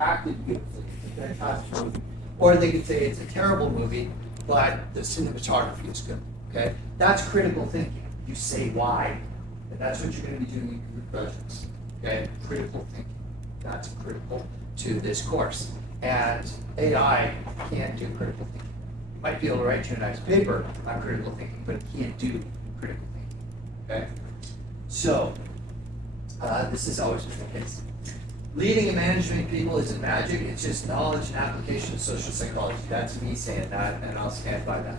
acted beautifully, it's a fantastic movie. Or they could say it's a terrible movie, but the cinematography is good. Okay, that's critical thinking. You say why, and that's what you're going to be doing in group projects. Okay, critical thinking. That's critical to this course. And AI can't do critical thinking. You might be able to write you a nice paper on critical thinking, but it can't do critical thinking. Okay, so this has always been the case. Leading and managing people isn't magic, it's just knowledge and application of social psychology. That's me saying that, and I'll stand by that.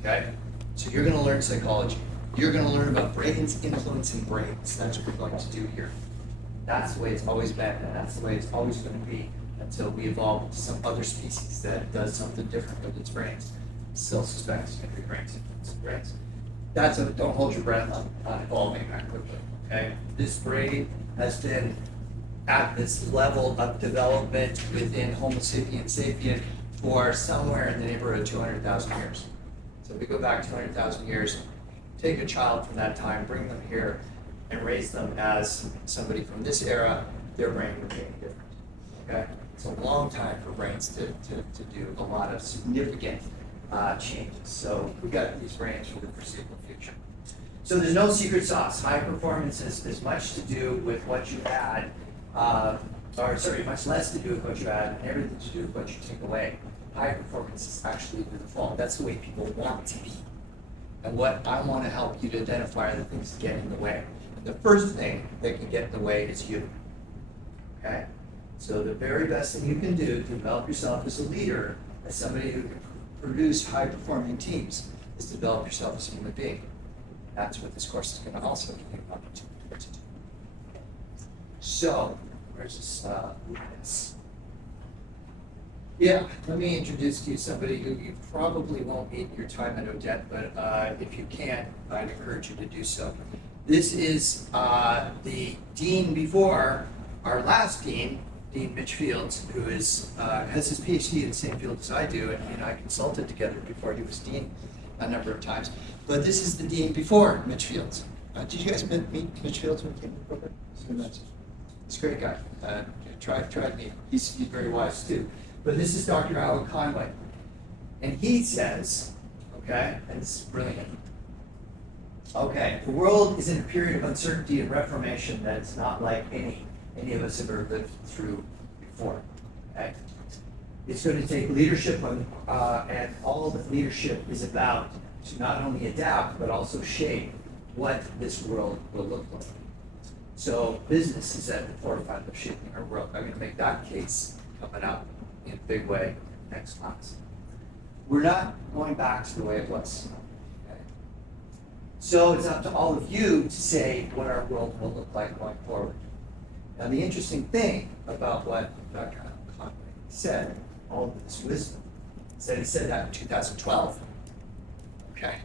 Okay? So you're going to learn psychology. You're going to learn about brains influencing brains. That's what we're going to do here. That's the way it's always been, and that's the way it's always going to be until we evolve into some other species that does something different with its brains. Still suspects every brain's influencing brains. That's a, don't hold your breath on evolving that quickly. Okay? This brain has been at this level of development within Homo sapiens sapien for somewhere in the neighborhood of 200,000 years. So if we go back 200,000 years, take a child from that time, bring them here, and raise them as somebody from this era, their brain would be different. Okay? It's a long time for brains to do a lot of significant changes. So we got these brains for the foreseeable future. So there's no secret sauce. High performance is as much to do with what you add, much less to do with what you add, and everything to do with what you take away. High performance is actually the default. That's the way people want to be. And what I want to help you to identify are the things that get in the way. And the first thing that can get in the way is you. Okay? So the very best thing you can do to develop yourself as a leader, as somebody who can produce high-performing teams, is to develop yourself as a human being. That's what this course is going to also give you an opportunity to do. So, where's this? Yeah, let me introduce to you somebody who you probably won't meet in your time at Odette, but if you can, I'd encourage you to do so. This is the dean before our last dean, Dean Mitch Fields, who has his PhD in the same field as I do, and he and I consulted together before he was dean a number of times. But this is the dean before Mitch Fields. Did you guys meet Mitch Fields when he came to the program? He's a great guy. Try me. He's very wise too. But this is Dr. Alan Conway. And he says, okay, and this is brilliant. Okay, the world is in a period of uncertainty and reformation that is not like any of us have ever lived through before. Okay? It's going to take leadership, and all that leadership is about to not only adapt, but also shape what this world will look like. So business is at the forefront of shaping our world. I'm going to make that case coming up in a big way next class. We're not going back to the way it was. Okay? So it's up to all of you to say what our world will look like going forward. Now the interesting thing about what Dr. Conway said, all of this wisdom, is that he said that in 2012. Okay.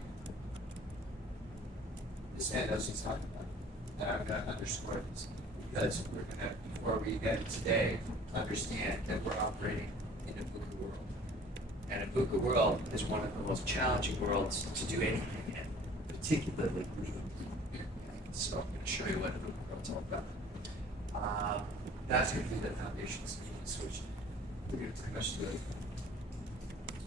This man knows what he's talking about. And I'm going to underscore this because we're going to, before we get today, understand that we're operating in a VUCA world. And a VUCA world is one of the most challenging worlds to do anything in, particularly lead. Okay. So I'm going to show you what a VUCA world's all about. That's going to be the foundations which we're going to pretty much do.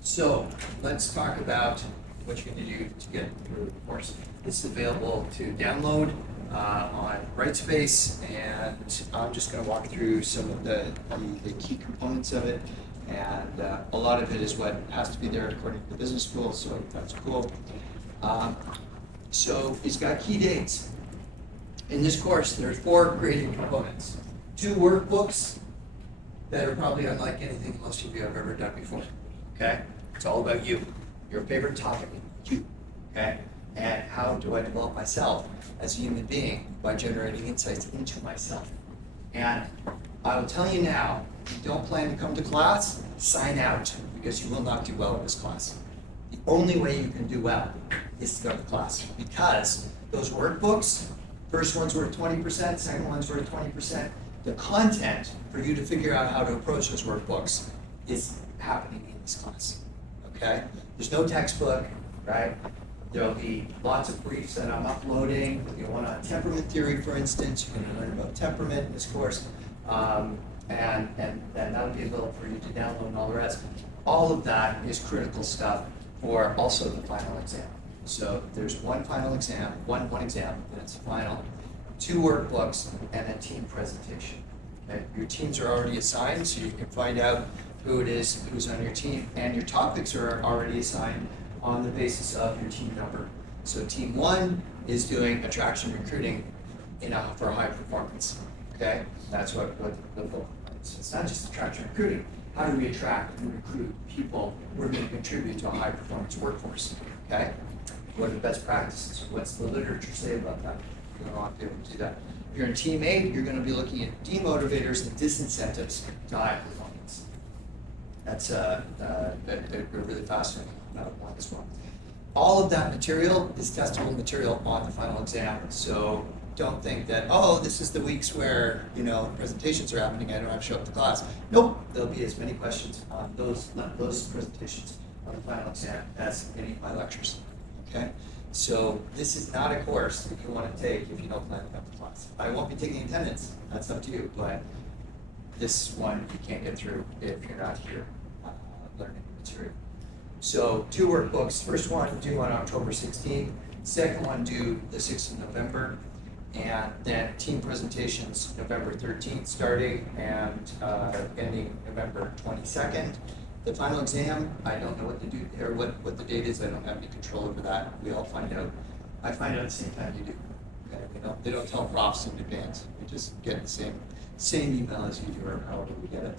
So let's talk about what you're going to do to get through the course. This is available to download on Brightspace, and I'm just going to walk through some of the key components of it, and a lot of it is what has to be there according to the business school, so that's cool. So it's got key dates. In this course, there are 4 graded components. 2 workbooks that are probably unlike anything most of you have ever done before. Okay? It's all about you, your favorite topic, you. Okay? And how do I develop myself as a human being by generating insights into myself? And I will tell you now, if you don't plan to come to class, sign out, because you will not do well in this class. The only way you can do well is to go to class, because those workbooks, first one's worth 20%, second one's worth 20%. The content for you to figure out how to approach those workbooks is happening in this class, okay? There's no textbook, right? There'll be lots of briefs that I'm uploading. You want on temperament theory, for instance, you're going to learn about temperament in this course. and that'll be available for you to download and all the rest. All of that is critical stuff for also the final exam. So there's one final exam, one exam, and it's a final, 2 workbooks, and a team presentation. Okay? Your teams are already assigned, so you can find out who it is, who's on your team, and your topics are already assigned on the basis of your team number. So team 1 is doing attraction recruiting for high performance. Okay, that's what the book is. It's not just attraction recruiting. How do we attract and recruit people who are going to contribute to a high performance workforce? Okay, what are the best practices? What's the literature say about that? You're going to want to be able to do that. If you're in team 8, you're going to be looking at demotivators and disincentives to high performance. That's a really fascinating one as well. All of that material is testable material on the final exam. So don't think that, oh, this is the weeks where, presentations are happening, I don't have to show up to class. Nope, there'll be as many questions on those presentations on the final exam as any of my lectures. Okay? So this is not a course that you want to take if you don't plan to come to class. I won't be taking attendance, that's up to you, but this one you can't get through if you're not here learning material. So 2 workbooks, first one due on October 16th, second one due the 6th of November, and then team presentations November 13th starting and ending November 22nd. The final exam, I don't know what the date is. I don't have any control over that. We all find out. I find out at the same time you do. Okay? They don't tell profs in advance. We just get the same email as you do, or however we get it.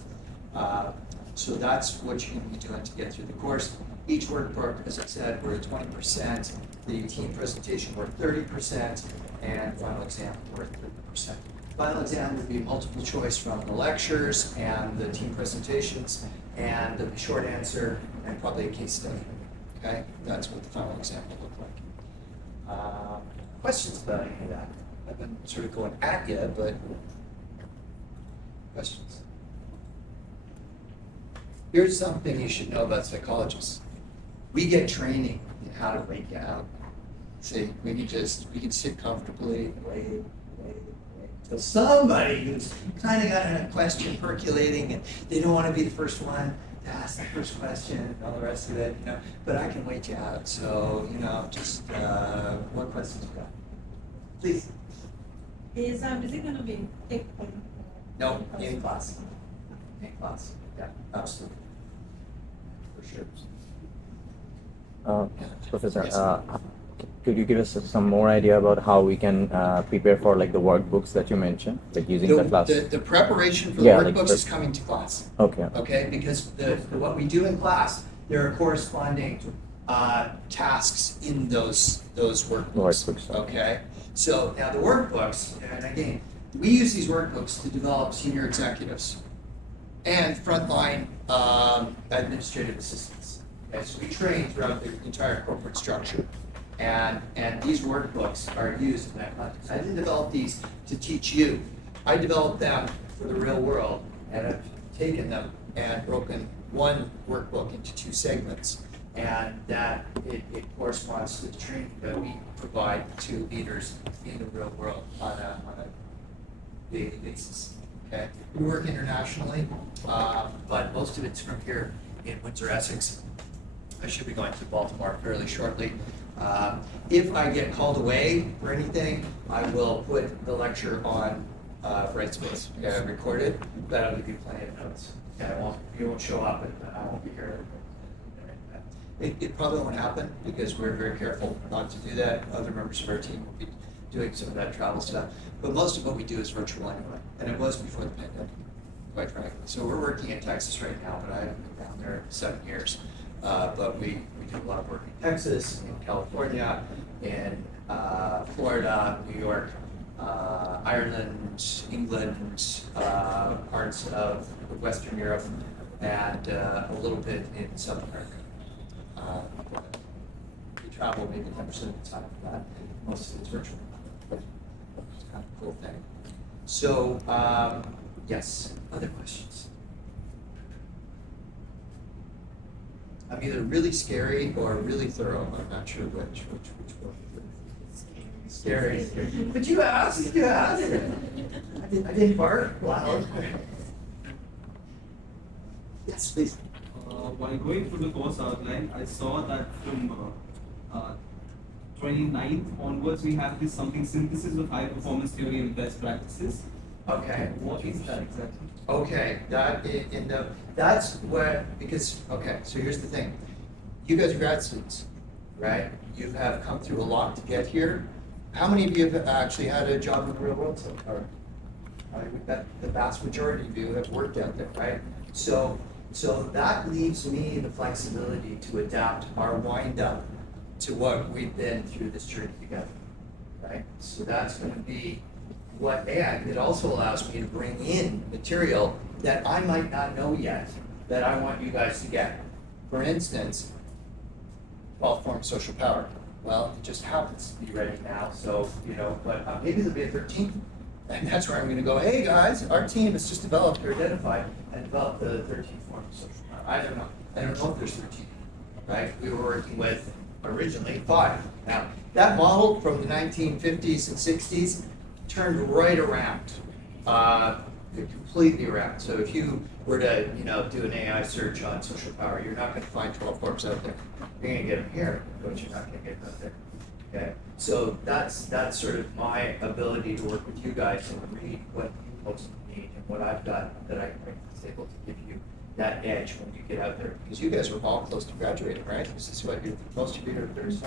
So that's what you're going to be doing to get through the course. Each workbook, as I said, we're at 20%. The team presentation we're 30%, and final exam we're at 30%. Final exam would be multiple choice from the lectures and the team presentations, and the short answer, and probably a case study. Okay, that's what the final exam will look like. Questions about any of that? I've been sort of going at you, but questions? Here's something you should know about psychologists. We get training in how to break out. See, we can sit comfortably and wait. So somebody who's kind of got a question percolating and they don't want to be the first one to ask the first question and all the rest of it, but I can wait you out. So, just what questions you got? Please. Is it going to be take home? No, in class. In class. Yeah, absolutely. For sure. Professor, Yes. Could you give us some more idea about how we can prepare for the workbooks that you mentioned, using the class? The preparation for the workbooks is coming to class. Okay. Okay, because what we do in class, there are corresponding tasks in those workbooks. Okay, so now the workbooks, and again, we use these workbooks to develop senior executives and frontline administrative assistants. Okay, so we train throughout the entire corporate structure. And these workbooks are used in that context. I didn't develop these to teach you. I developed them for the real world, and I've taken them and broken one workbook into 2 segments, and that it corresponds to the training that we provide to leaders in the real world on a daily basis. Okay, we work internationally, but most of it's from here in Windsor, Essex. I should be going to Baltimore fairly shortly. If I get called away for anything, I will put the lecture on Brightspace recorded. That'll give you plenty of notes. You won't show up, and I won't be here. It probably won't happen because we're very careful not to do that. Other members of our team will be doing some of that travel stuff. But most of what we do is virtual anyway, and it was before the pandemic, quite frankly. So we're working in Texas right now, but I haven't been down there in 7 years. But we do a lot of work in Texas, in California, in Florida, New York, Ireland, England, parts of Western Europe, and a little bit in South America. We travel maybe 10% of the time for that. Most of it's virtual. It's kind of a cool thing. So, yes, other questions? I'm either really scary or really thorough. I'm not sure which one. Scary. But you asked. I didn't bark loud. Yes, please. While going through the course outline, I saw that from 29th onwards, we have this something synthesis of high performance theory and best practices. Okay. What is that exactly? Okay, that's where, because, okay, so here's the thing. You guys are grad students, right? You have come through a lot to get here. How many of you have actually had a job in the real world so far? I bet the vast majority of you have worked out there, right? So that leaves me the flexibility to adapt our wind up to what we've been through this journey together, right? So that's gonna be what, and it also allows me to bring in material that I might not know yet, that I want you guys to get. For instance, 12th form of social power. Well, it just happens to be ready now, so, but maybe there'll be a 13th. And that's where I'm gonna go, hey guys, our team has just developed or identified and developed the 13th form of social power. I don't know if there's 13, right? We were working with originally 5. Now, that model from the 1950s and 60s turned right around, completely around. So if you were to, do an AI search on social power, you're not gonna find 12 forms out there. You're gonna get them here, but you're not gonna get them out there. Okay, so that's sort of my ability to work with you guys and read what you most need and what I've got that I bring to the table to give you that edge when you get out there. Because you guys are all close to graduating, right? This is what most of you are 30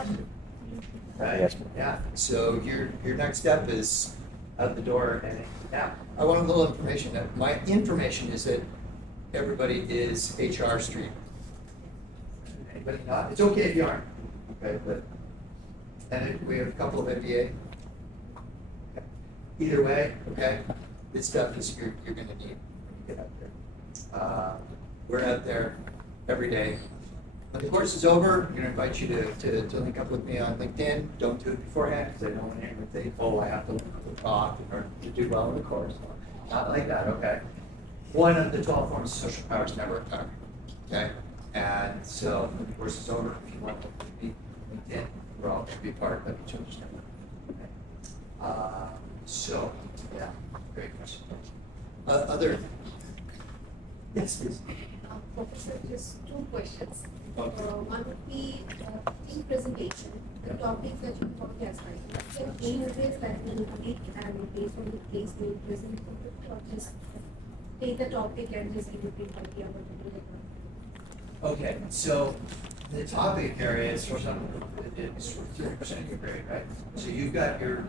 right? Yes. Yeah. So your next step is out the door, and now I want a little information. That my information is that everybody is HR stream. Anybody not? It's okay if you aren't. Okay, but. And we have a couple of MBA. Okay. Either way, okay, this stuff is you're going to need when you get out there. We're out there every day. When the course is over, I'm going to invite you to link up with me on LinkedIn. Don't do it beforehand because I don't want anyone to think, oh, I have to talk or to do well in the course. Not like that, okay? One of the 12 forms of social power is network power, okay? And so when the course is over, if you want to be LinkedIn, we're all going to be part of each other's network. Okay? So, yeah, great question. Other? Yes, please. Professor, just 2 questions. Okay. One would be in presentation, the topic that you thought has right. Can you address that in a week and based on the case we present, or just take the topic and just give it a idea what to do? Okay, so the topic area is for some, it's 30% of your grade, right? So you've got your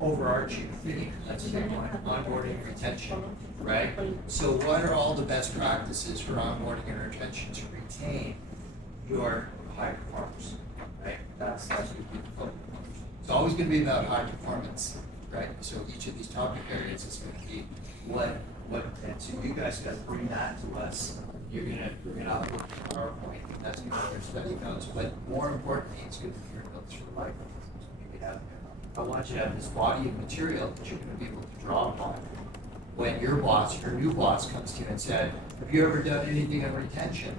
overarching theme, that's a big one, onboarding and retention, right? So what are all the best practices for onboarding and retention to retain your high performers, right? That's what we focus on. It's always going to be about high performance, right? So each of these topic areas is going to be what, and so you guys got to bring that to us. You're gonna upload the PowerPoint, and that's gonna be your study notes, but more importantly, it's gonna be your notes for the life. So you can have, I want you to have this body of material that you're gonna be able to draw upon. When your new boss comes to you and said, have you ever done anything on retention?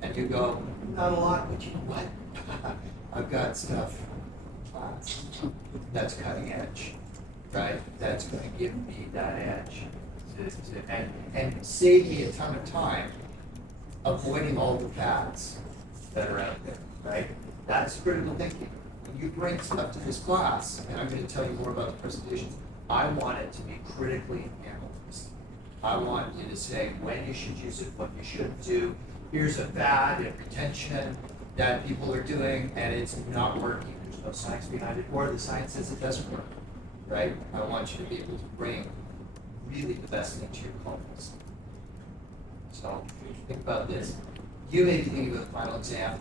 And you go, not a lot, but you know what? I've got stuff in class that's cutting edge, right? That's gonna give me that edge. And save me a ton of time avoiding all the fads that are out there, right? That's critical thinking. When you bring stuff to this class, and I'm going to tell you more about the presentations, I want it to be critically analyzed. I want you to say when you should use it, what you shouldn't do. Here's a fad in retention that people are doing, and it's not working. There's no science behind it, or the science says it doesn't work, right? I want you to be able to bring really the best thing to your clients. So think about this. You may be thinking about the final exam.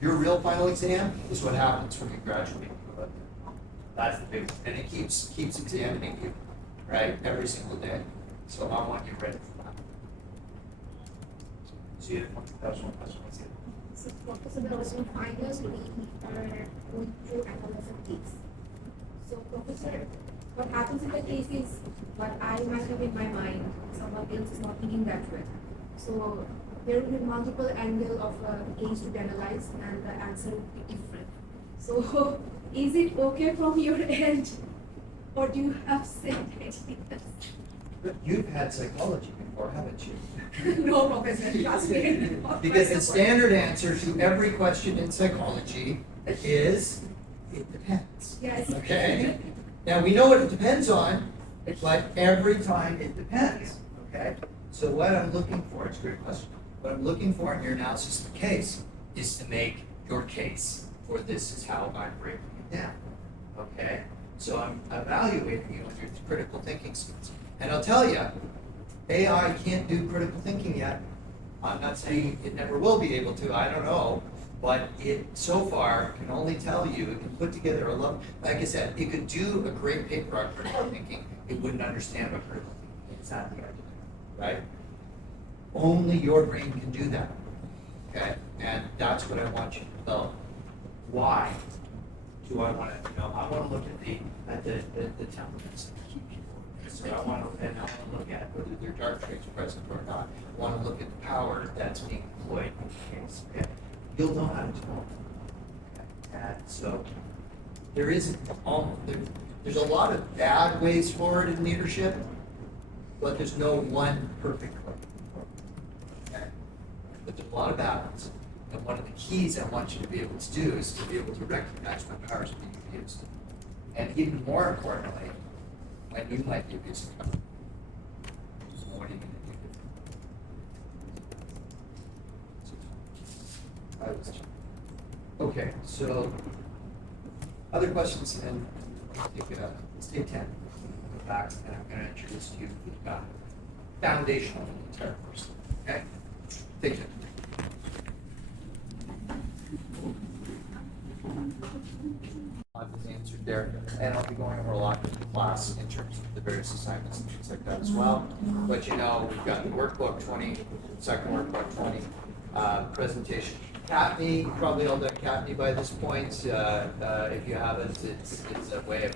Your real final exam is what happens when you graduate. That's the big one. And it keeps examining you, right? Every single day. So I want you ready for that. So you have one question. So Professor, there was one finals we are going through analysis case. So Professor, what happens in the case is what I might have in my mind, someone else is not thinking that way. So there will be multiple angles of a case to analyze and the answer will be different. So is it okay from your end or do you have said ideas? But you've had psychology before, haven't you? No, Professor, trust me. Because the standard answer to every question in psychology is, it depends. Yes. Okay? Now, we know what it depends on, but every time it depends, okay? So what I'm looking for, it's a great question, what I'm looking for in your analysis of the case is to make your case for this is how I'm breaking it down, okay? So I'm evaluating you on your critical thinking skills. And I'll tell you, AI can't do critical thinking yet. I'm not saying it never will be able to, I don't know. But it so far can only tell you, it can put together a love, like I said, it could do a great paper on critical thinking, it wouldn't understand what critical thinking is at the end, right? Only your brain can do that, okay? And that's what I want you to develop. Why do I want to, I want to look at the temperaments of the key people. So I want to look at whether their dark traits are present or not. I want to look at the power that's being employed in the case, okay? You'll know how to do it. Okay. And so there's a lot of bad ways forward in leadership, but there's no one perfect way. Okay. But there's a lot of balance. And one of the keys I want you to be able to do is to be able to recognize when powers are being abused. And even more importantly, when you might be abusing power. So what are you going to do? Okay, so other questions, and I think it's day 10. Go back, and I'm going to introduce you to the foundational for the entire course. Okay, take it. Is answered there, and I'll be going over a lot with the class in terms of the various assignments and things like that as well. But we've got the workbook 20, second workbook 20, presentation. CAPNY, you probably all done CAPNY by this point. If you haven't, it's a way of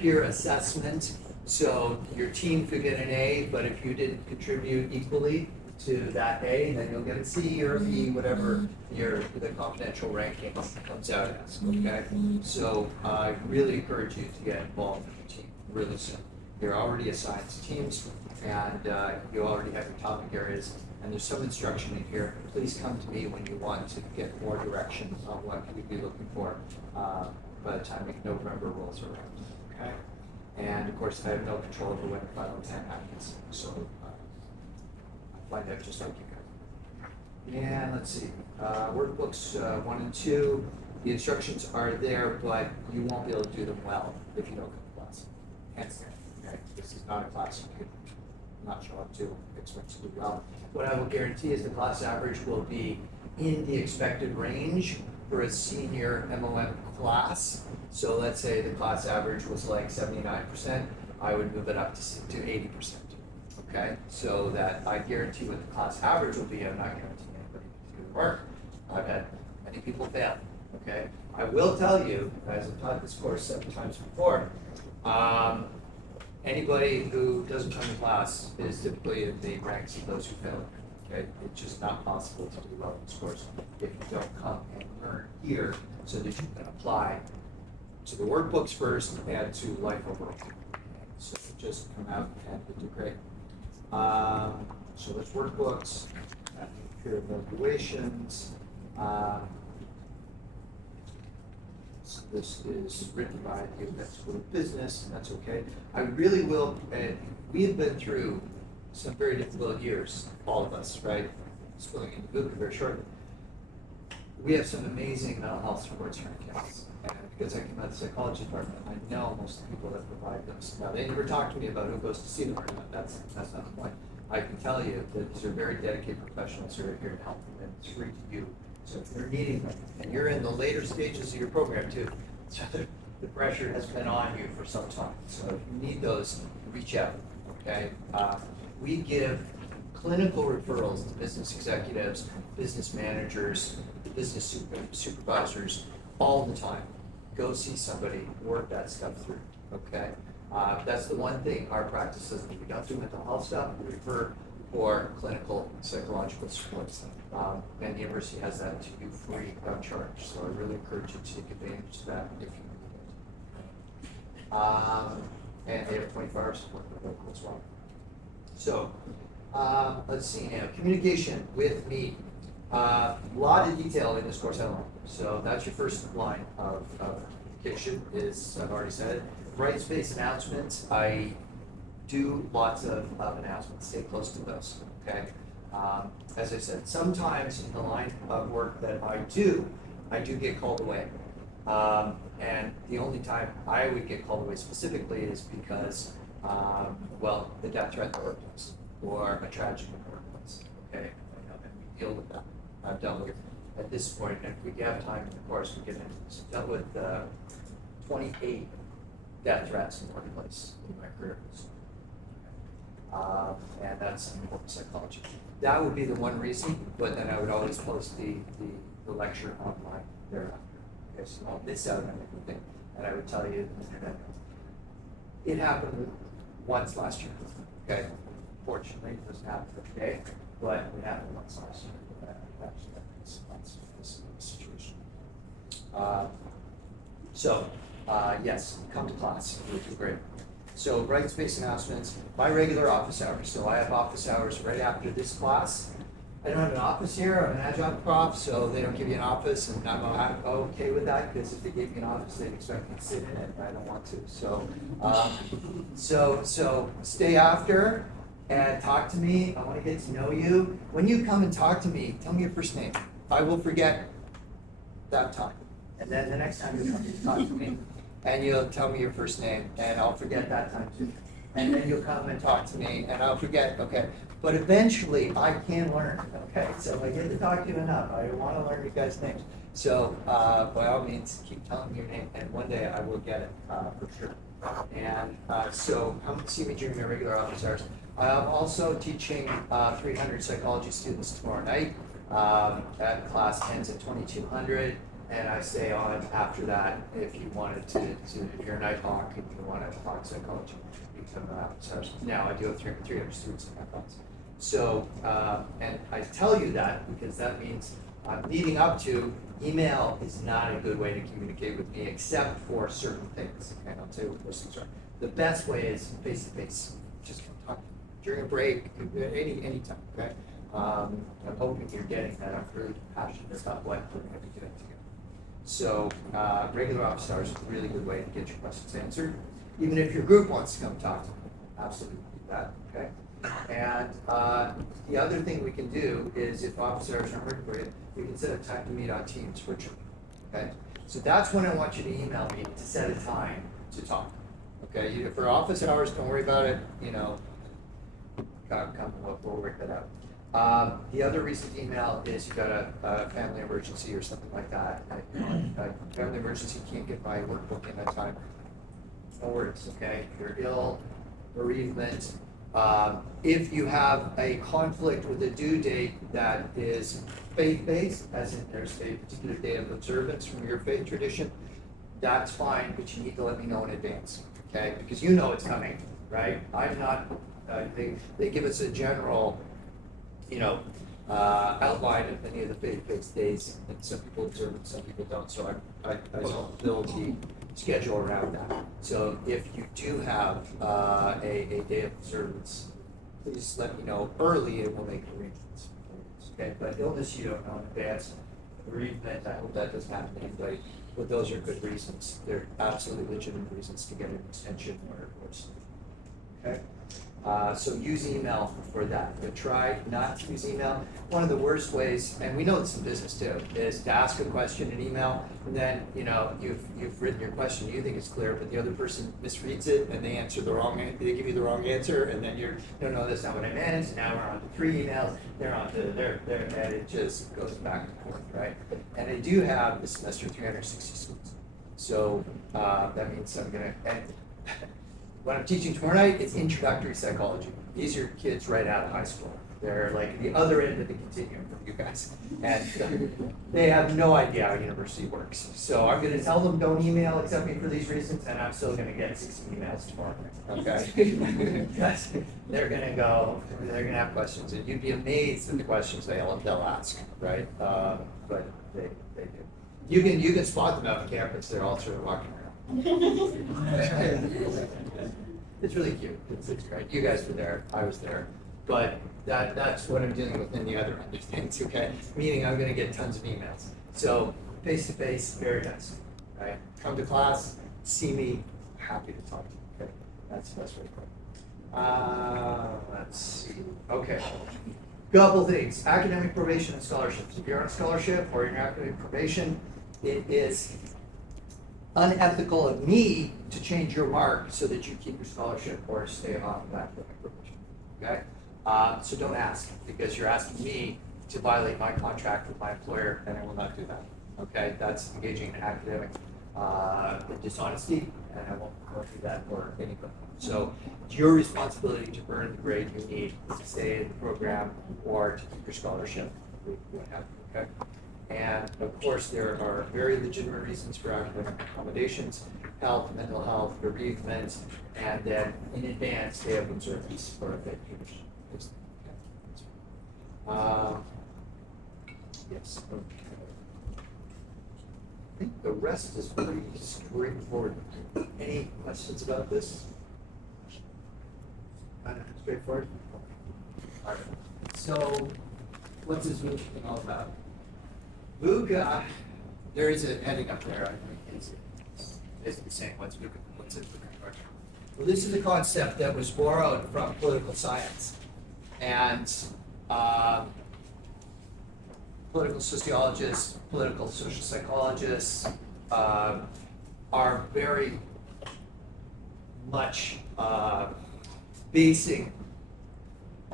peer assessment. So your team could get an A, but if you didn't contribute equally to that A, then you'll get a C or a B, whatever the confidential ranking comes out as. Okay, so I really encourage you to get involved in your team really soon. You're already assigned to teams, and you already have your topic areas. And there's some instruction in here. Please come to me when you want to get more direction on what you'd be looking for by the time November rolls around. Okay? And of course, I have no control over when the final exam happens. So I find out just like you guys. And let's see. Workbooks 1 and 2. The instructions are there, but you won't be able to do them well if you don't come to class. Hands down. Okay? This is not a class you can not show up to, expect to do well. What I will guarantee is the class average will be in the expected range for a senior MOM class. So let's say the class average was like 79%, I would move it up to 80%. Okay, so that I guarantee what the class average will be. I'm not guaranteeing anybody to do the work. I've had many people fail. Okay, I will tell you, as I've taught this course 7 times before, anybody who doesn't come to class is typically in the ranks of those who fail. Okay, it's just not possible to do well in this course if you don't come and learn here, so that you can apply to the workbooks first and to life overall. So just come out and do great. So that's workbooks, peer evaluations. So this is written by the U.S. School of Business, and that's okay. I really will, we have been through some very difficult years, all of us, right? Spilling into Google very shortly. We have some amazing mental health supports here on campus. And because I came out of the psychology department, I know most of the people that provide those. Now, they never talk to me about who goes to see them or not. That's not the point. I can tell you that these are very dedicated professionals who are here to help them, and it's free to you. So if you're needing them, and you're in the later stages of your program too, so the pressure has been on you for some time. So if you need those, reach out, okay? We give clinical referrals to business executives, business managers, business supervisors all the time. Go see somebody, work that stuff through, okay? That's the one thing our practice doesn't do. We don't do mental health stuff, we refer for clinical psychological supports. And the university has that to you free, without charge. So I really encourage you to take advantage of that if you need it. And they have 24 hours support available as well. So, let's see now, communication with me. A lot of detail in this course outline. So that's your first line of communication is, I've already said it. Rights-based announcements, I do lots of announcements, stay close to those, okay? As I said, sometimes in the line of work that I do get called away. And the only time I would get called away specifically is because, well, the death threat in the workplace or a tragedy in the workplace, okay? And we deal with that. I've dealt with at this point, and if we have time in the course, we get into this. I've dealt with 28 death threats in the workplace in my career. And that's in corporate psychology. That would be the one reason, but then I would always post the lecture online thereafter. Okay, so I'll miss out on everything. And I would tell you that it happened once last year. Okay, fortunately, it doesn't happen every day, but it happened once last year. That's the situation. Yes, come to class, which is great. So rights-based announcements, my regular office hours. So I have office hours right after this class. I don't have an office here, I'm an adjunct prof, so they don't give you an office, and I'm okay with that, because if they gave me an office, they'd expect me to sit in it, and I don't want to. So stay after and talk to me. I want to get to know you. When you come and talk to me, tell me your first name. I will forget that time. And then the next time you come to talk to me, and you'll tell me your first name, and I'll forget that time too. And then you'll come and talk to me, and I'll forget, okay. But eventually, I can learn, okay? So if I get to talk to you enough, I want to learn you guys' names. So by all means, keep telling me your name, and one day I will get it for sure. And so come see me during my regular office hours. I'm also teaching 300 psychology students tomorrow night. That class ends at 2200. And I stay on after that if you wanted to if you're a Nighthawk and you want to talk psychology, you can come after hours. Now I do have 300 students in that class. So, and I tell you that because that means leading up to, email is not a good way to communicate with me except for certain things. Okay, I'll tell you what those things are. The best way is face to face. Just talk during a break, any time. Okay. I'm hoping you're getting that. I'm really passionate about what we're going to be doing together. So regular office hours is a really good way to get your questions answered. Even if your group wants to come talk to me, absolutely do that, okay? And the other thing we can do is if office hours aren't working for you, we can set a time to meet on Teams virtually, okay? So that's when I want you to email me to set a time to talk, okay? For office hours, don't worry about it, we'll work that out. The other recent email is you got a family emergency or something like that. Family emergency, can't get my workbook in that time. No worries, okay? You're ill, bereavement. If you have a conflict with a due date that is faith-based, as in there's a particular day of observance from your faith tradition, that's fine, but you need to let me know in advance, okay? Because you know it's coming, right? I'm not, they give us a general outline of any of the faith-based days, and some people observe it, some people don't, so I don't build the schedule around that. So if you do have a day of observance, please let me know early and we'll make arrangements. Okay, but illness you don't know in advance, bereavement, I hope that doesn't happen to anybody, but those are good reasons. They're absolutely legitimate reasons to get an extension or something. Okay? So use email for that, but try not to use email. One of the worst ways, and we know this in business too, is to ask a question in email, and then you've written your question, you think it's clear, but the other person misreads it, and they answer they give you the wrong answer, and then no, that's not what I meant. And now we're on to 3 emails. They're on to and it just goes back and forth, right? And I do have this semester 360 students, so that means I'm gonna. What I'm teaching tomorrow night is introductory psychology. These are kids right out of high school. They're like the other end of the continuum from you guys. And they have no idea how university works. So I'm gonna tell them don't email except me for these reasons, and I'm still gonna get 60 emails tomorrow night, okay? Because they're gonna have questions, and you'd be amazed at the questions they'll ask, right? But they do. You can spot them out on campus, they're all sort of walking around. It's really cute. It's great. You guys were there. I was there. But that's what I'm dealing with in the other end of things, okay? Meaning I'm going to get tons of emails. So face to face, very nice, right? Come to class, see me, happy to talk to you, okay? That's very cool. Let's see. Okay. Couple things. Academic probation and scholarships. If you're on a scholarship or you're in academic probation, it is unethical of me to change your mark so that you keep your scholarship or stay off of academic probation. Okay? So don't ask, because you're asking me to violate my contract with my employer, and I will not do that. Okay? That's engaging in academic dishonesty, and I won't do that for anybody. So it's your responsibility to earn the grade you need to stay in the program or to keep your scholarship. What have you, okay? And of course, there are very legitimate reasons for academic accommodations, health, mental health, bereavement, and then in advance, they have observance for a bit. Yes. I think the rest is pretty straightforward. Any questions about this? Kind of straightforward? All right. So, what's this movie thing all about? VUCA, there is a heading up there. I think it's basically saying what's VUCA, what's it VUCA. Well, this is a concept that was borrowed from political science, and political sociologists, political social psychologists are very much basing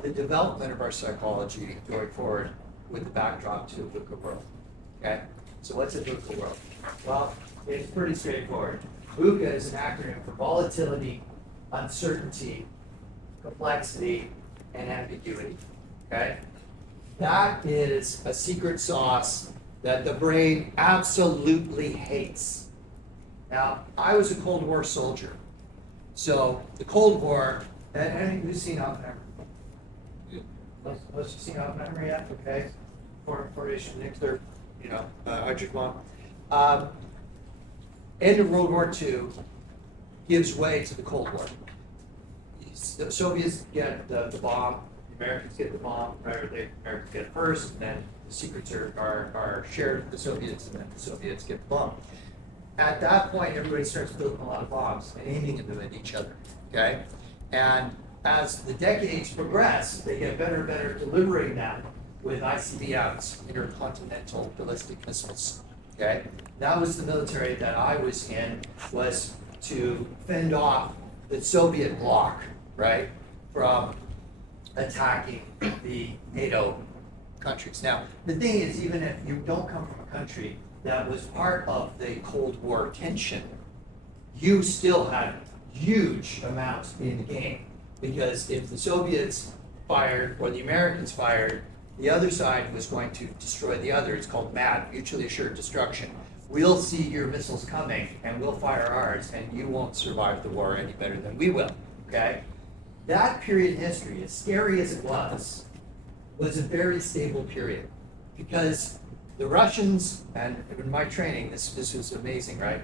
the development of our psychology going forward with the backdrop to a VUCA world. Okay? So what's a VUCA world? Well, it's pretty straightforward. VUCA is an acronym for volatility, uncertainty, complexity, and ambiguity. Okay? That is a secret sauce that the brain absolutely hates. Now, I was a Cold War soldier. So the Cold War, and who's seen Oppenheimer? Most have seen Oppenheimer yet? Okay. Formation, nuclear, hydrogen bomb. End of World War II gives way to the Cold War. The Soviets get the bomb, the Americans get the bomb, right? Or the Americans get it first, and then the secrets are shared with the Soviets, and then the Soviets get the bomb. At that point, everybody starts building a lot of bombs and aiming them at each other, okay? And as the decades progress, they get better and better at delivering them with ICBMs, intercontinental ballistic missiles, okay? That was the military that I was in, was to fend off the Soviet bloc, right, from attacking the NATO countries. Now, the thing is, even if you don't come from a country that was part of the Cold War tension, you still had huge amounts in the game. Because if the Soviets fired or the Americans fired, the other side was going to destroy the other. It's called MAD, mutually assured destruction. We'll see your missiles coming and we'll fire ours, and you won't survive the war any better than we will, okay? That period in history, as scary as it was a very stable period. Because the Russians, and in my training, this was amazing, right?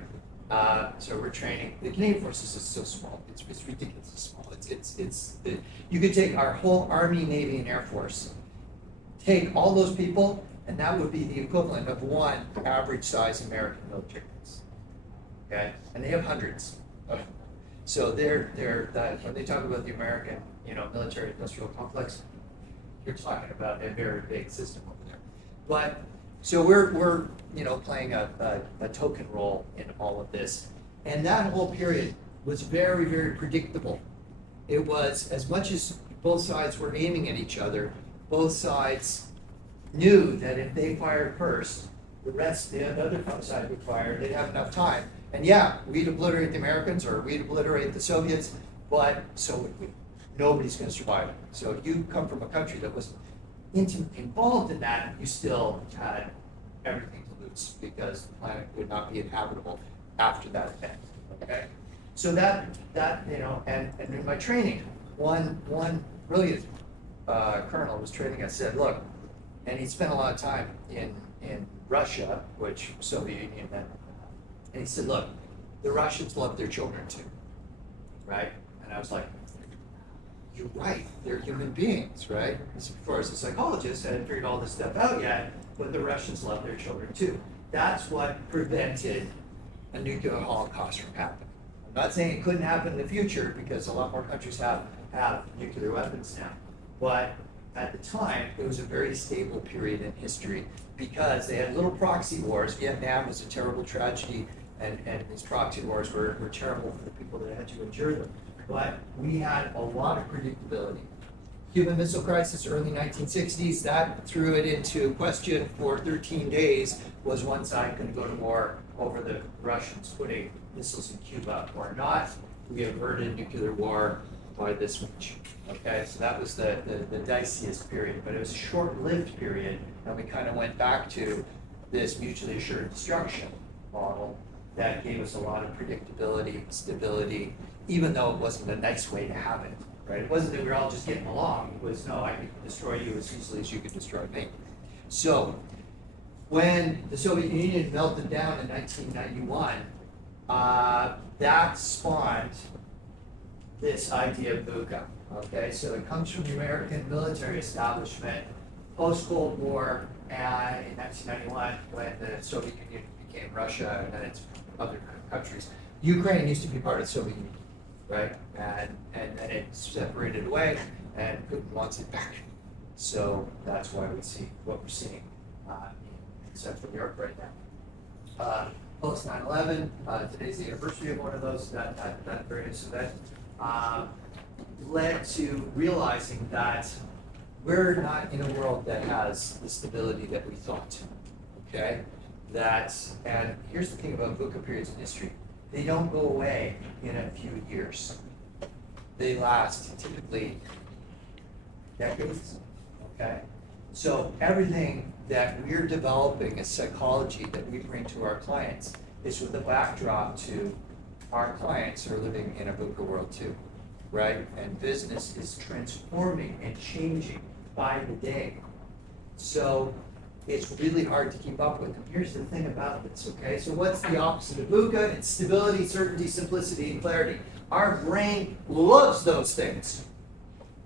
So we're training. The Canadian Forces is so small. It's ridiculously small. You could take our whole Army, Navy, and Air Force, take all those people, and that would be the equivalent of one average-size American military base. Okay, and they have hundreds of them. So when they talk about the American, military-industrial complex, you're talking about a very big system over there. But so we're playing a token role in all of this, and that whole period was very, very predictable. It was, as much as both sides were aiming at each other, both sides knew that if they fired first, the other side would fire. They'd have enough time, and we'd obliterate the Americans or we'd obliterate the Soviets, but so would we. Nobody's going to survive it. So if you come from a country that was intimately involved in that, you still had everything to lose because the planet would not be inhabitable after that event. Okay, so that and in my training, one brilliant colonel was training us, said, look, and he spent a lot of time in Russia, which Soviet Union then, and he said, look, the Russians love their children too, right? And I was like, you're right, they're human beings, right? As far as a psychologist, I hadn't figured all this stuff out yet, but the Russians love their children too. That's what prevented a nuclear holocaust from happening. I'm not saying it couldn't happen in the future, because a lot more countries have nuclear weapons now. But at the time, it was a very stable period in history, because they had little proxy wars. Vietnam was a terrible tragedy, and these proxy wars were terrible for the people that had to endure them. But we had a lot of predictability. Cuban Missile Crisis, early 1960s, that threw it into question for 13 days. Was one side going to go to war over the Russians putting missiles in Cuba or not? We averted nuclear war by this much. Okay, so that was the diciest period, but it was a short-lived period, and we kind of went back to this mutually assured destruction model that gave us a lot of predictability, stability, even though it wasn't a nice way to have it, right? It wasn't that we were all just getting along. It was, no, I could destroy you as easily as you could destroy me. So when the Soviet Union melted down in 1991, that spawned this idea of VUCA. Okay, so it comes from the American military establishment post-Cold War, and in 1991, when the Soviet Union became Russia and then its other countries. Ukraine used to be part of the Soviet Union, right? And then it separated away, and Putin wants it back. So that's why we see what we're seeing in Central Europe right now. Post 9/11, today's the anniversary of one of those, that various event, led to realizing that we're not in a world that has the stability that we thought, okay? And here's the thing about VUCA periods in history. They don't go away in a few years. They last typically decades, okay? So everything that we're developing as psychology that we bring to our clients is with a backdrop to our clients are living in a VUCA world too, right? And business is transforming and changing by the day. So it's really hard to keep up with them. Here's the thing about this, okay? So what's the opposite of VUCA? It's stability, certainty, simplicity, and clarity. Our brain loves those things,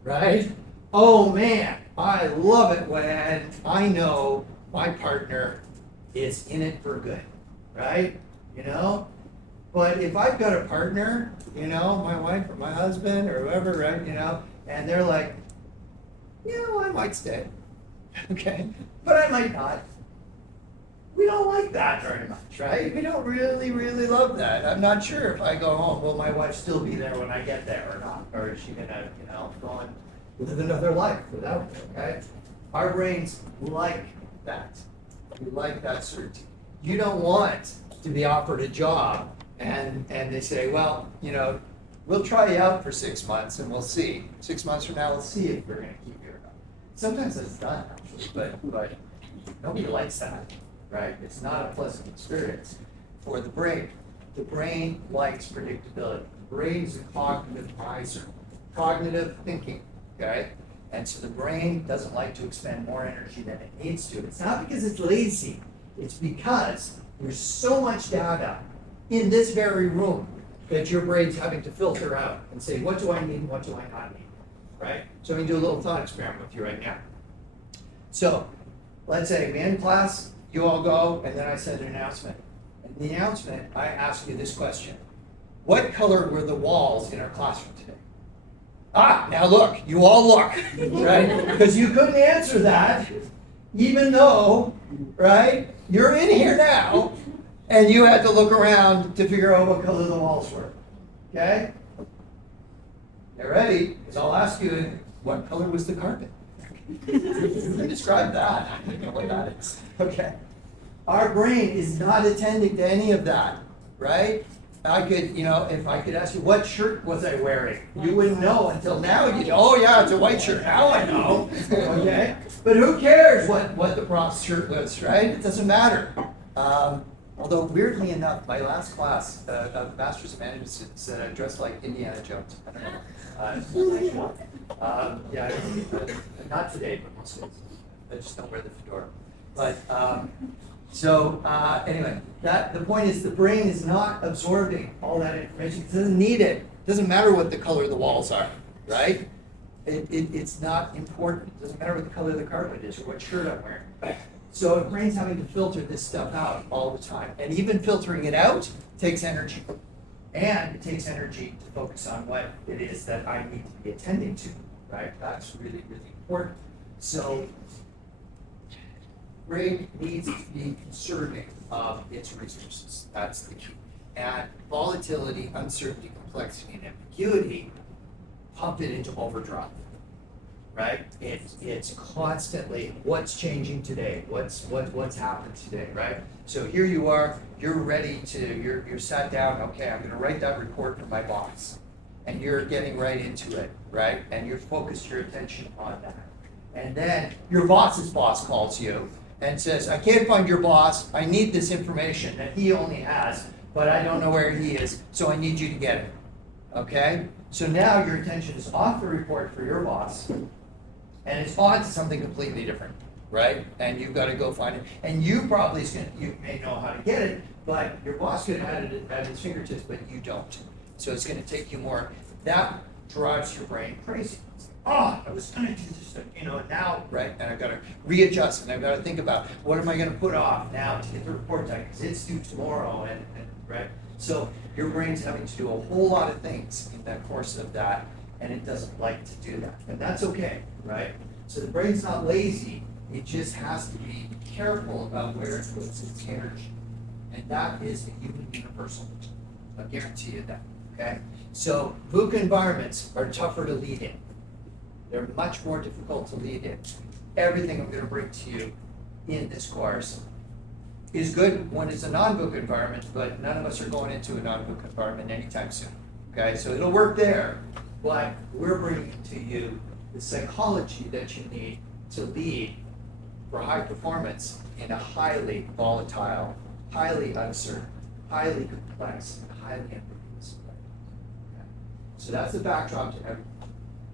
right? Oh man, I love it when I know my partner is in it for good, right? You know? But if I've got a partner, you know, my wife or my husband or whoever, right, you know, and they're like, I might stay, okay, but I might not. We don't like that very much, right? We don't really, really love that. I'm not sure if I go home, will my wife still be there when I get there or not? Or is she gonna, go and live another life without me, okay? Our brains like that. We like that certainty. You don't want to be offered a job and they say, well, we'll try you out for 6 months and we'll see. 6 months from now, we'll see if we're gonna keep you or not. Sometimes that's done, actually, but nobody likes that, right? It's not a pleasant experience for the brain. The brain likes predictability. The brain is a cognitive miser. Cognitive thinking, okay? And so the brain doesn't like to expend more energy than it needs to. It's not because it's lazy. It's because there's so much data in this very room that your brain's having to filter out and say, what do I need and what do I not need, right? So I'm going to do a little thought experiment with you right now. So let's say we end class, you all go, and then I send an announcement. In the announcement, I ask you this question. What color were the walls in our classroom today? Now look, you all look, right? Because you couldn't answer that, even though, right, you're in here now, and you had to look around to figure out what color the walls were, okay? Get ready, because I'll ask you, what color was the carpet? And describe that. I don't know what that is, okay? Our brain is not attending to any of that, right? I could, if I could ask you, what shirt was I wearing? You wouldn't know until now. Oh yeah, it's a white shirt. Now I know, okay? But who cares what the prof's shirt was, right? It doesn't matter. Although weirdly enough, my last class of Masters of Management students said I dressed like Indiana Jones. I don't know. Not today, but most days. I just don't wear the fedora. But anyway, the point is the brain is not absorbing all that information. It doesn't need it. Doesn't matter what the color of the walls are, right? It's not important. It doesn't matter what the color of the carpet is or what shirt I'm wearing. So the brain's having to filter this stuff out all the time. And even filtering it out takes energy. And it takes energy to focus on what it is that I need to be attending to, right? That's really, really important. So brain needs to be conserving of its resources. That's the key. And volatility, uncertainty, complexity, and ambiguity pump it into overdrive, right? It's constantly what's changing today, what's happened today, right? So here you are, you're ready to, you're sat down, okay, I'm gonna write that report for my boss. And you're getting right into it, right? And you're focused your attention on that. And then your boss's boss calls you and says, I can't find your boss, I need this information that he only has, but I don't know where he is, so I need you to get it, okay? So now your attention is off the report for your boss, and it's on to something completely different, right? And you've got to go find it. And you probably, you may know how to get it, but your boss could have had it at his fingertips, but you don't. So it's going to take you more. That drives your brain crazy. It's like, I was going to do this, now, right? And I've got to readjust, and I've got to think about what am I going to put off now to get the report done, because it's due tomorrow, and right? So your brain's having to do a whole lot of things in the course of that, and it doesn't like to do that. And that's okay, right? So the brain's not lazy, it just has to be careful about where it puts its energy. And that is a human universal. I'll guarantee you that, okay? So VUCA environments are tougher to lead in. They're much more difficult to lead in. Everything I'm gonna bring to you in this course is good when it's a non-VUCA environment, but none of us are going into a non-VUCA environment anytime soon, okay? So it'll work there, but we're bringing to you the psychology that you need to lead for high performance in a highly volatile, highly uncertain, highly complex, and highly ambiguous environment. Okay? So that's the backdrop to everything.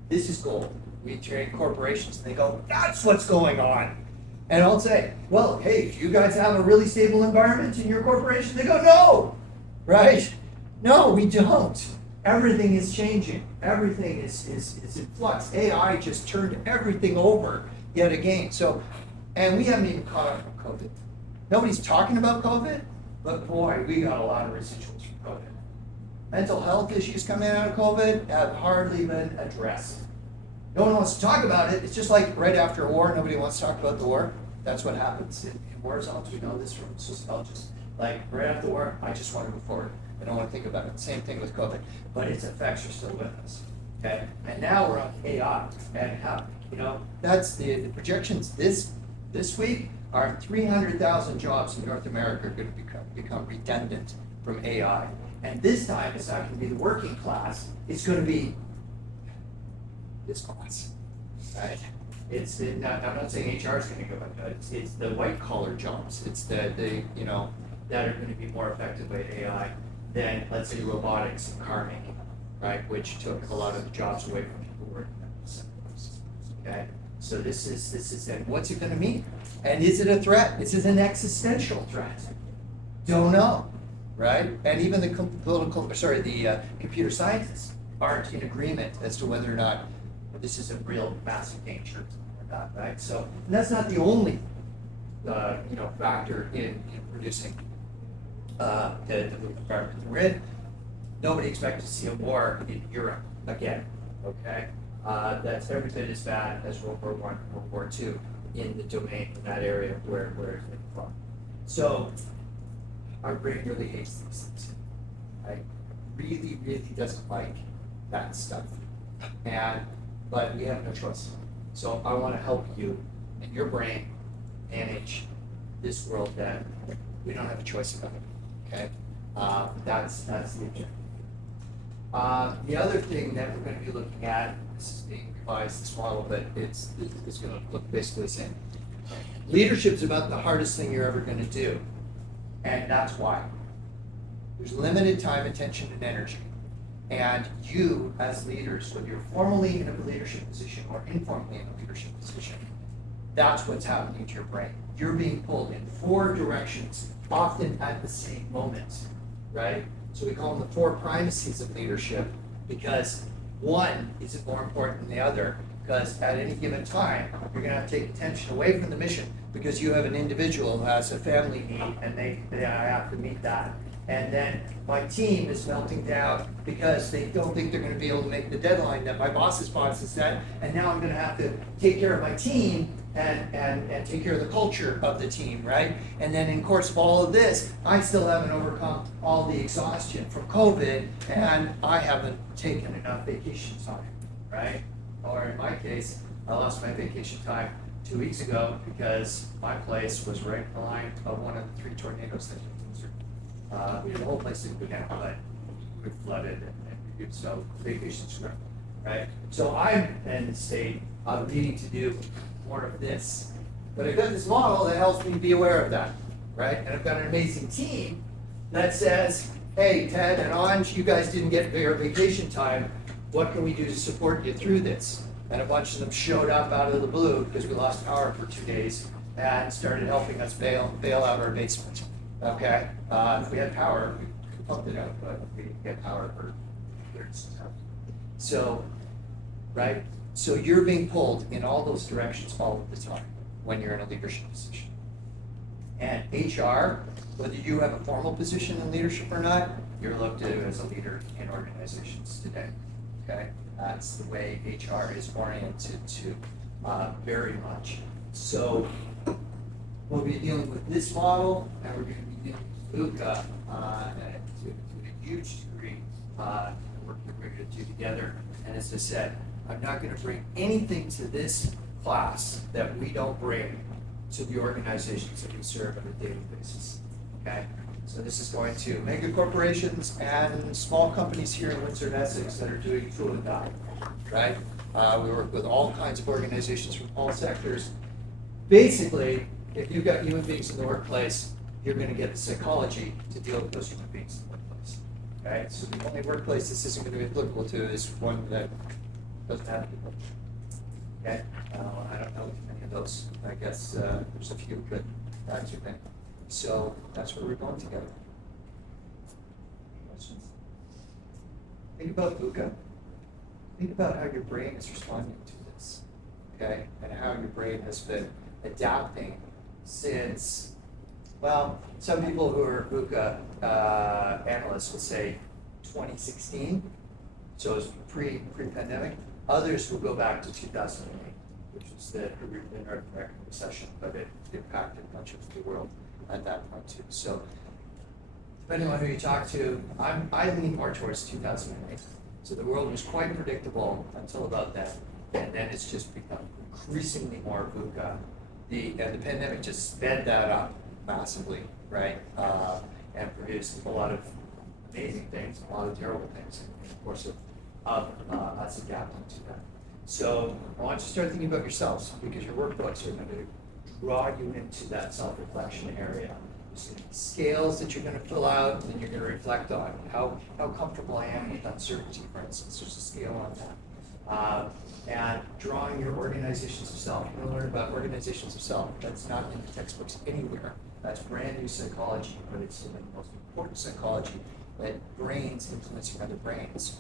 This is gold. We train corporations and they go, that's what's going on. And I'll say, well, hey, do you guys have a really stable environment in your corporation? They go, no, right? No, we don't. Everything is changing. Everything is in flux. AI just turned everything over yet again. So, and we haven't even caught up on COVID. Nobody's talking about COVID, but boy, we got a lot of residuals from COVID. Mental health issues coming out of COVID have hardly been addressed. No one wants to talk about it. It's just like right after a war, nobody wants to talk about the war. That's what happens in war zones. We know this from sociologists. Like right after the war, I just want to move forward. I don't want to think about it. Same thing with COVID, but its effects are still with us. Okay, and now we're on AI, and how that's the projections this week are 300,000 jobs in North America are going to become redundant from AI, and this time it's not going to be the working class. It's going to be this class, right? I'm not saying HR is going to go like that. It's the white collar jobs. It's the that are going to be more affected by AI than, let's say, robotics and car making, right? Which took a lot of the jobs away from people working at the centers. Okay, so this is and what's it going to mean? And is it a threat? Is it an existential threat? Don't know, right? And even the computer scientists aren't in agreement as to whether or not this is a real massive danger or not, right? So and that's not the only factor in producing the environment we're in. Nobody expects to see a war in Europe again, okay? That's every bit as bad as World War I, World War II in the domain, in that area where it's been fought. So our brain really hates these things, right? Really, really doesn't like that stuff. But we have no choice. So I want to help you and your brain manage this world that we don't have a choice about. Okay, that's the objective. The other thing that we're going to be looking at, this is being revised, this model, but it's going to look basically the same. Leadership is about the hardest thing you're ever going to do, and that's why. There's limited time, attention, and energy. And you, as leaders, whether you're formally in a leadership position or informally in a leadership position, that's what's happening to your brain. You're being pulled in 4 directions, often at the same moment, right? So we call them the 4 primacies of leadership. because one isn't more important than the other. Because at any given time, you're going to have to take attention away from the mission because you have an individual who has a family need and they have to meet that. And then my team is melting down because they don't think they're going to be able to make the deadline that my boss's boss has set. And now I'm going to have to take care of my team and take care of the culture of the team, right? And then in course of all of this, I still haven't overcome all the exhaustion from COVID and I haven't taken enough vacation time, right? Or in my case, I lost my vacation time 2 weeks ago because my place was right in the line of one of the 3 tornadoes that hit Windsor. We had the whole place didn't go down, but we flooded and so vacation's great, right? So I'm in the state of needing to do more of this. But I've got this model that helps me be aware of that, right? And I've got an amazing team that says, hey, Ted and Anj, you guys didn't get your vacation time. What can we do to support you through this? And a bunch of them showed up out of the blue because we lost power for 2 days and started helping us bail out our basement. Okay? If we had power, we pumped it out, but we didn't get power for 30 times. So, right? So you're being pulled in all those directions all of the time when you're in a leadership position. And HR, whether you have a formal position in leadership or not, you're looked at as a leader in organizations today. Okay, that's the way HR is oriented to very much. So we'll be dealing with this model, and we're going to be dealing with VUCA to a huge degree. The work that we're going to do together. And as I said, I'm not going to bring anything to this class that we don't bring to the organizations that we serve on a daily basis. Okay. So this is going to mega corporations and small companies here in Windsor and Essex that are doing tool and die, right? We work with all kinds of organizations from all sectors. Basically, if you've got human beings in the workplace, you're going to get the psychology to deal with those human beings in the workplace, right? So the only workplace this isn't going to be applicable to is one that doesn't have people. Okay? I don't know any of those. I guess there's a few, but that's your thing. So that's where we're going together. Questions? Think about VUCA. Think about how your brain is responding to this, okay? And how your brain has been adapting since, well, some people who are VUCA analysts will say 2016, so it's pre-pandemic. Others will go back to 2008, which was the North American recession, but it impacted much of the world at that point too. So depending on who you talk to, I lean more towards 2008. So the world was quite predictable until about then, and then it's just become increasingly more VUCA. The pandemic just sped that up massively, right? And produced a lot of amazing things, a lot of terrible things in the course of us adapting to that. So I want you to start thinking about yourselves because your workbooks are going to draw you into that self-reflection area. There's going to be scales that you're going to fill out and you're going to reflect on how comfortable I am with uncertainty, for instance. There's a scale on that. And drawing your organizations of self. You're going to learn about organizations of self. That's not in the textbooks anywhere. That's brand new psychology, but it's the most important psychology that brains influencing other brains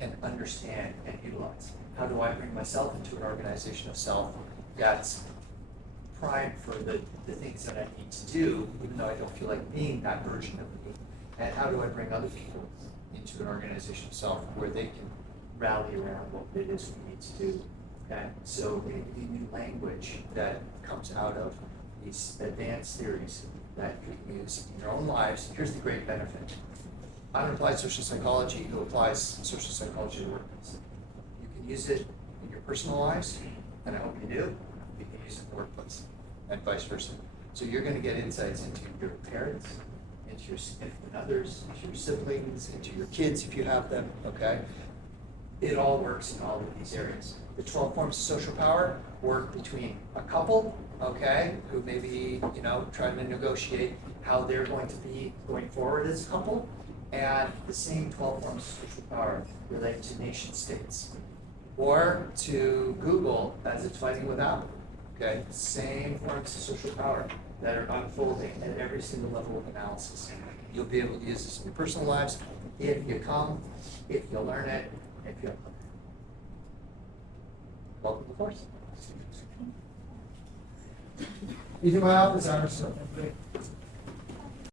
can understand and utilize. How do I bring myself into an organization of self that's primed for the things that I need to do, even though I don't feel like being that version of me? And how do I bring other people into an organization of self where they can rally around what it is we need to do? Okay? So we need new language that comes out of these advanced theories that you can use in your own lives. Here's the great benefit. I'm an applied social psychology who applies social psychology to the workplace. You can use it in your personal lives, and I hope you do. You can use it in the workplace, and vice versa. So you're going to get insights into your parents, into your significant others, into your siblings, into your kids if you have them, okay? It all works in all of these areas. The 12 forms of social power work between a couple, okay, who maybe, trying to negotiate how they're going to be going forward as a couple, and the same 12 forms of social power relate to nation states, or to Google as it's fighting with Apple, Okay, same forms of social power that are unfolding at every single level of analysis. You'll be able to use this in your personal lives if you come, if you learn it, if you implement it. Welcome to the course. You do my office hours, so.